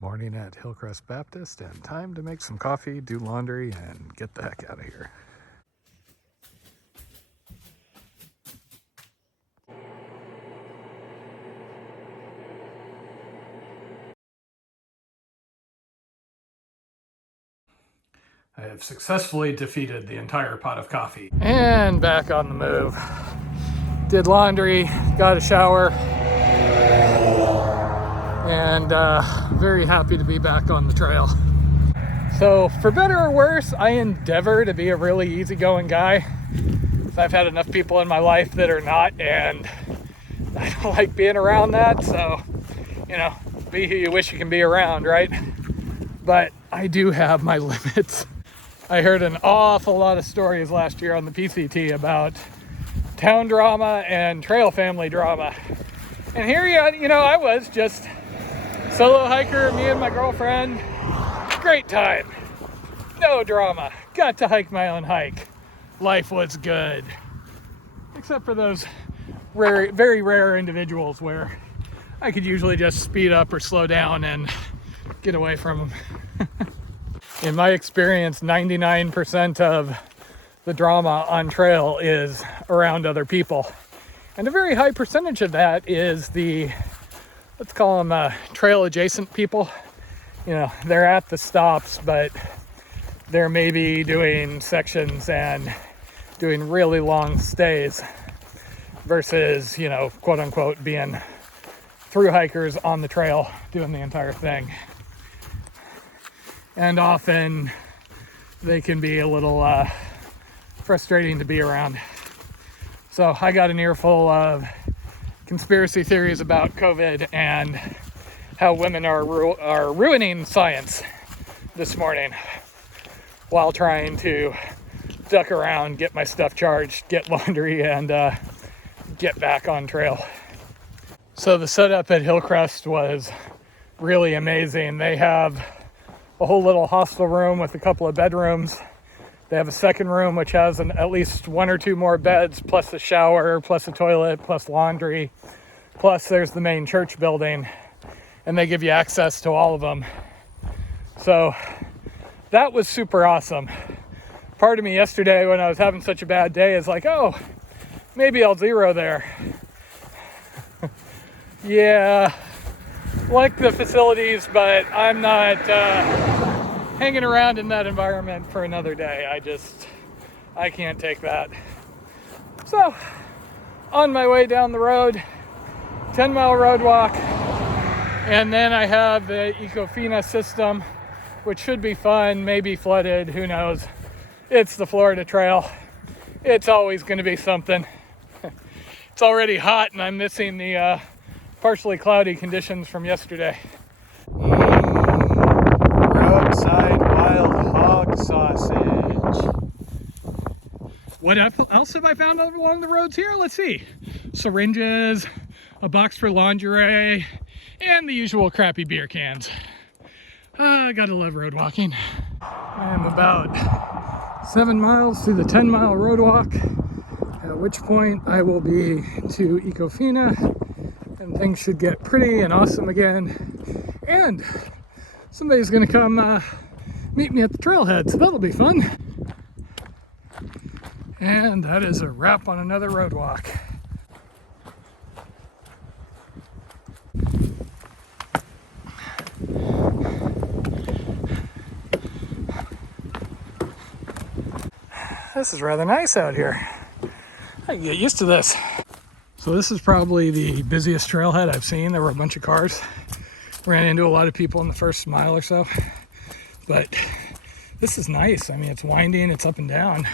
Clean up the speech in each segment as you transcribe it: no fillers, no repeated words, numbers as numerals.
Morning at Hillcrest Baptist, and time to make some coffee, do laundry, and get the heck out of here. I have successfully defeated the entire pot of coffee. And back on the move. Did laundry, got a shower, and very happy to be back on the trail. So for better or worse, I endeavor to be a really easygoing guy. I've had enough people in my life that are not, and I don't like being around that. So, be who you wish you can be around, right? But I do have my limits. I heard an awful lot of stories last year on the PCT about town drama and trail family drama. And here I was just solo hiker, me and my girlfriend. Great time. No drama. Got to hike my own hike. Life was good. Except for those rare, very rare individuals where I could usually just speed up or slow down and get away from them. In my experience, 99% of the drama on trail is around other people. And a very high percentage of that is let's call them trail adjacent people. They're at the stops, but they're maybe doing sections and doing really long stays versus, quote unquote, being through hikers on the trail doing the entire thing. And often they can be a little frustrating to be around. So I got an earful of conspiracy theories about COVID and how women are ruining science this morning while trying to duck around, get my stuff charged, get laundry, and get back on trail. So the setup at Hillcrest was really amazing. They have a whole little hostel room with a couple of bedrooms. They have a second room which has at least one or two more beds, plus a shower, plus a toilet, plus laundry. Plus there's the main church building, and they give you access to all of them. So that was super awesome. Part of me yesterday when I was having such a bad day is like, oh, maybe I'll zero there. Yeah, like the facilities, but I'm not hanging around in that environment for another day. I can't take that. So, on my way down the road, 10-mile road walk, and then I have the Ecofina system, which should be fun, maybe flooded, who knows. It's the Florida Trail. It's always going to be something. It's already hot, and I'm missing the partially cloudy conditions from yesterday. Roadside wild hog sausage. What else have I found along the roads here? Let's see. Syringes, a box for lingerie, and the usual crappy beer cans. I gotta love road walking. I am about 7 miles through the 10-mile road walk, at which point I will be to Ecofina, and things should get pretty and awesome again. And somebody's gonna come meet me at the trailhead, so that'll be fun. And that is a wrap on another road walk. This is rather nice out here. I can get used to this. So this is probably the busiest trailhead I've seen. There were a bunch of cars. Ran into a lot of people in the first mile or so. But this is nice. I mean, it's winding, it's up and down.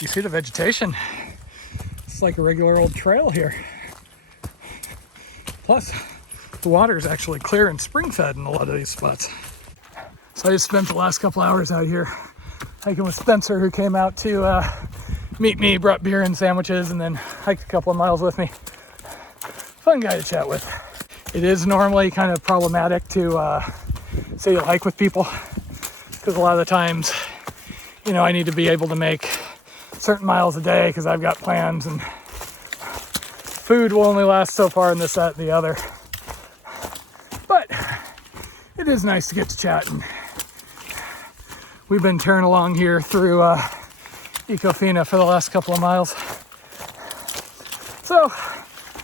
You see the vegetation. It's like a regular old trail here. Plus, the water is actually clear and spring-fed in a lot of these spots. So I just spent the last couple hours out here hiking with Spencer, who came out to meet me, brought beer and sandwiches, and then hiked a couple of miles with me. Fun guy to chat with. It is normally kind of problematic to say you'll hike with people, because a lot of the times, I need to be able to make certain miles a day because I've got plans, and food will only last so far in this, that, and the other. But it it is nice to get to chatting. We've been tearing along here through Ecofina for the last couple of miles. So,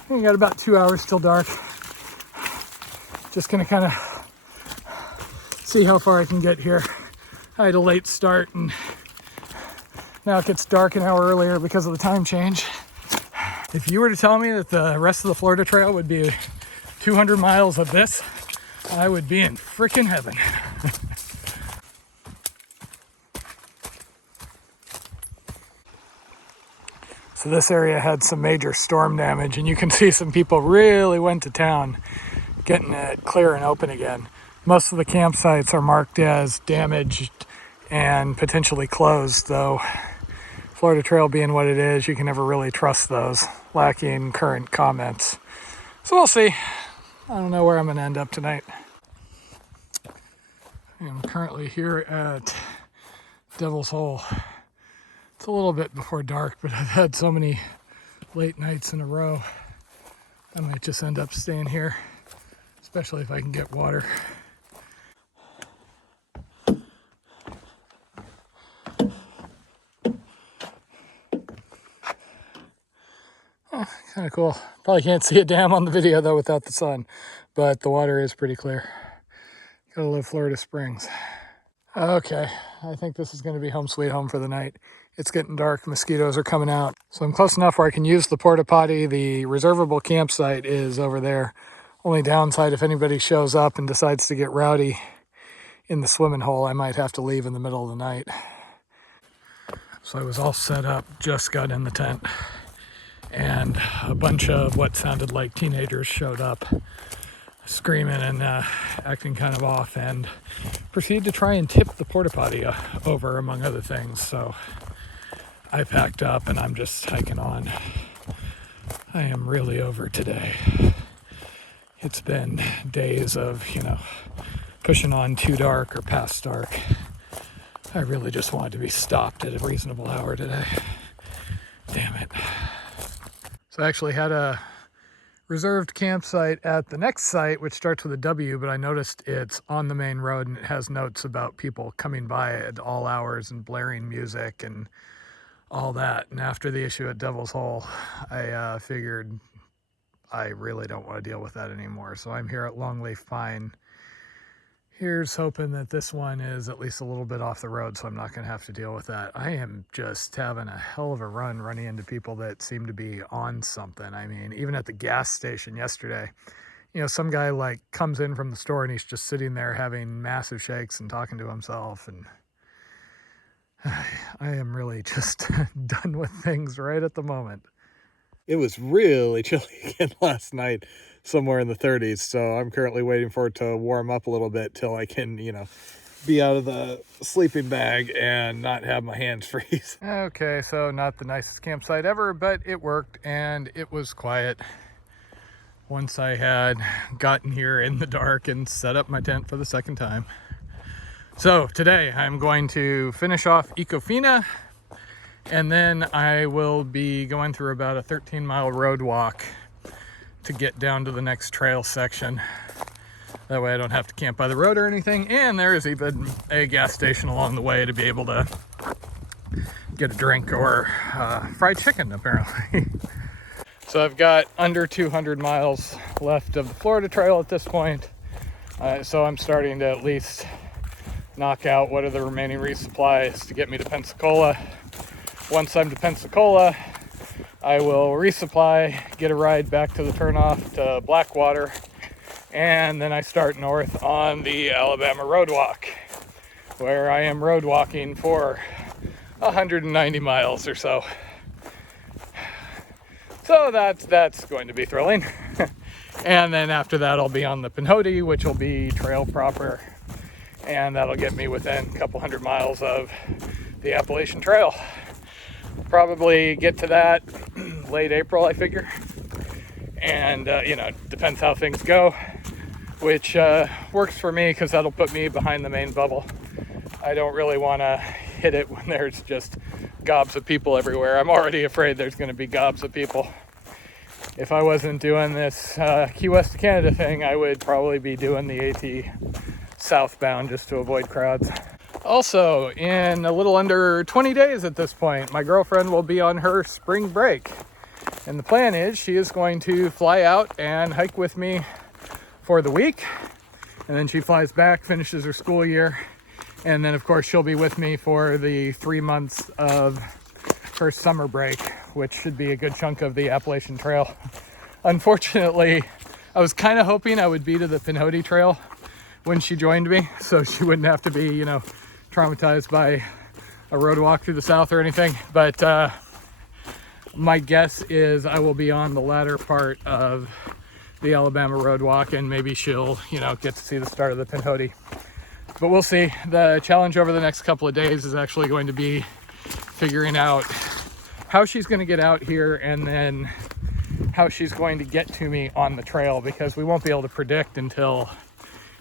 we got about 2 hours till dark. Just gonna kind of see how far I can get here. I had a late start and now it gets dark an hour earlier because of the time change. If you were to tell me that the rest of the Florida Trail would be 200 miles of this, I would be in frickin' heaven. So this area had some major storm damage, and you can see some people really went to town getting it clear and open again. Most of the campsites are marked as damaged and potentially closed, though Florida Trail being what it is, you can never really trust those, lacking current comments. So we'll see. I don't know where I'm going to end up tonight. I'm currently here at Devil's Hole. It's a little bit before dark, but I've had so many late nights in a row. I might just end up staying here, especially if I can get water. Oh, kind of cool. Probably can't see a dam on the video though without the sun, but the water is pretty clear. Gotta love Florida Springs. Okay, I think this is going to be home sweet home for the night. It's getting dark, mosquitoes are coming out. So I'm close enough where I can use the porta potty. The reservable campsite is over there. Only downside, if anybody shows up and decides to get rowdy in the swimming hole, I might have to leave in the middle of the night. So I was all set up, just got in the tent, and a bunch of what sounded like teenagers showed up, screaming and acting kind of off, and proceeded to try and tip the porta potty over, among other things. So I packed up and I'm just hiking on. I am really over today. It's been days of, pushing on too dark or past dark. I really just wanted to be stopped at a reasonable hour today. Damn it. So I actually had a reserved campsite at the next site, which starts with a W, but I noticed it's on the main road and it has notes about people coming by at all hours and blaring music and all that. And after the issue at Devil's Hole, I figured I really don't want to deal with that anymore. So I'm here at Longleaf Pine. Here's hoping that this one is at least a little bit off the road, so I'm not going to have to deal with that. I am just having a hell of a run running into people that seem to be on something. I mean, even at the gas station yesterday, some guy like comes in from the store and he's just sitting there having massive shakes and talking to himself. And I am really just done with things right at the moment. It was really chilly again last night, somewhere in the 30s. So I'm currently waiting for it to warm up a little bit till I can, be out of the sleeping bag and not have my hands freeze. Okay, so not the nicest campsite ever, but it worked and it was quiet. Once I had gotten here in the dark and set up my tent for the second time. So today I'm going to finish off Ecofina, and then I will be going through about a 13-mile road walk to get down to the next trail section. That way I don't have to camp by the road or anything, and there is even a gas station along the way to be able to get a drink or fried chicken, apparently. So I've got under 200 miles left of the Florida Trail at this point, so I'm starting to at least knock out what are the remaining resupplies to get me to Pensacola. Once I'm to Pensacola, I will resupply, get a ride back to the turnoff to Blackwater, and then I start north on the Alabama Road Walk, where I am road walking for 190 miles or so. So that's going to be thrilling. And then after that, I'll be on the Pinhoti, which will be trail proper, and that'll get me within a couple hundred miles of the Appalachian Trail. Probably get to that late April, I figure. And, depends how things go, which works for me because that'll put me behind the main bubble. I don't really want to hit it when there's just gobs of people everywhere. I'm already afraid there's going to be gobs of people. If I wasn't doing this Key West to Canada thing, I would probably be doing the AT southbound just to avoid crowds. Also, in a little under 20 days at this point, my girlfriend will be on her spring break. And the plan is she is going to fly out and hike with me for the week. And then she flies back, finishes her school year. And then, of course, she'll be with me for the 3 months of her summer break, which should be a good chunk of the Appalachian Trail. Unfortunately, I was kind of hoping I would be to the Pinhoti Trail when she joined me, so she wouldn't have to be, you know, traumatized by a road walk through the South or anything. But my guess is I will be on the latter part of the Alabama road walk, and maybe she'll, you know, get to see the start of the Pinhoti. But we'll see. The challenge over the next couple of days is actually going to be figuring out how she's going to get out here, and then how she's going to get to me on the trail, because we won't be able to predict until,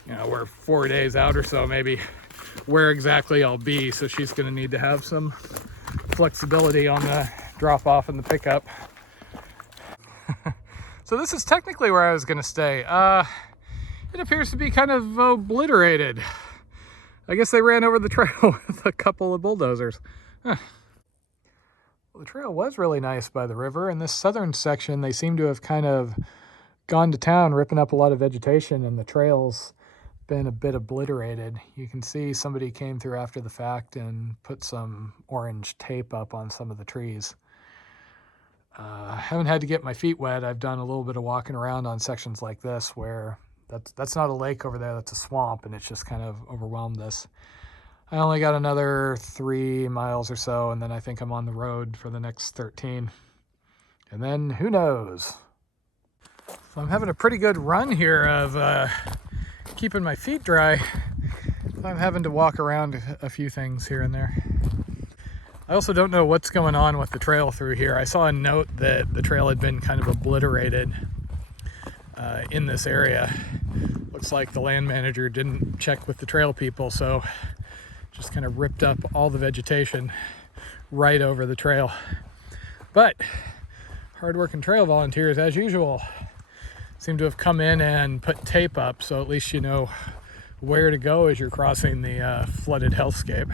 you know, we're 4 days out or so maybe where exactly I'll be. So she's going to need to have some flexibility on the drop off and the pickup. So this is technically where I was going to stay. It appears to be kind of obliterated. I guess they ran over the trail with a couple of bulldozers. Huh. Well, the trail was really nice by the river, and this southern section, they seem to have kind of gone to town, ripping up a lot of vegetation, and the trail's been a bit obliterated. You can see somebody came through after the fact and put some orange tape up on some of the trees. I haven't had to get my feet wet. I've done a little bit of walking around on sections like this where that's not a lake over there, that's a swamp, and it's just kind of overwhelmed this. I only got another 3 miles or so, and then I think I'm on the road for the next 13. And then who knows? So I'm having a pretty good run here of keeping my feet dry. I'm having to walk around a few things here and there. I also don't know what's going on with the trail through here. I saw a note that the trail had been kind of obliterated in this area. Looks like the land manager didn't check with the trail people, so just kind of ripped up all the vegetation right over the trail. But hardworking trail volunteers, as usual, seem to have come in and put tape up, so at least you know where to go as you're crossing the flooded hellscape.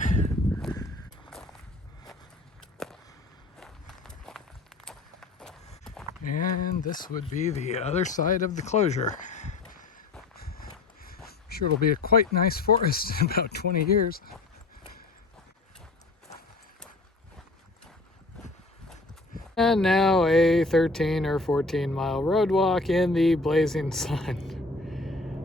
And this would be the other side of the closure. I'm sure it'll be a quite nice forest in about 20 years. And now a 13 or 14 mile road walk in the blazing sun.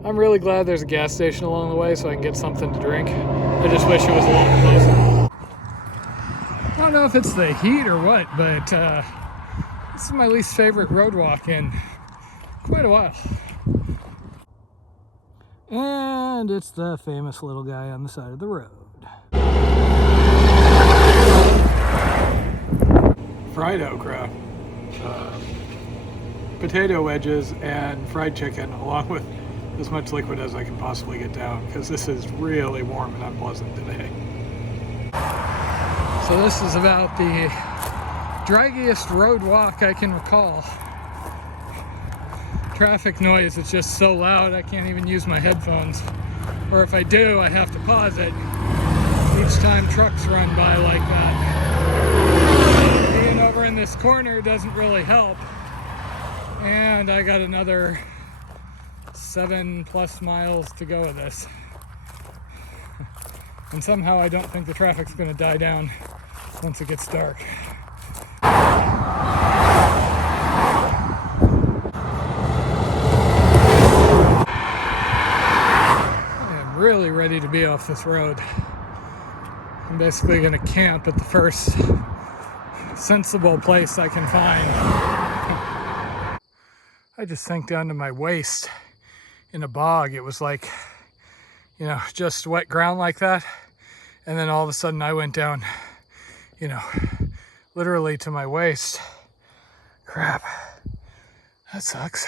I'm really glad there's a gas station along the way so I can get something to drink. I just wish it was a little closer. I don't know if it's the heat or what, but this is my least favorite road walk in quite a while. And it's the famous little guy on the side of the road. Fried okra, potato wedges, and fried chicken, along with as much liquid as I can possibly get down, because this is really warm and unpleasant today. So this is about the draggiest road walk I can recall. Traffic noise is just so loud I can't even use my headphones, or if I do, I have to pause it each time trucks run by like that. Being over in this corner doesn't really help, and I got another 7+ miles to go of this, and somehow I don't think the traffic's going to die down once it gets dark. I'm really ready to be off this road. I'm basically going to camp at the first sensible place I can find. I just sank down to my waist in a bog. It was like, you know, just wet ground like that. And then all of a sudden I went down, you know, literally to my waist. Crap. That sucks.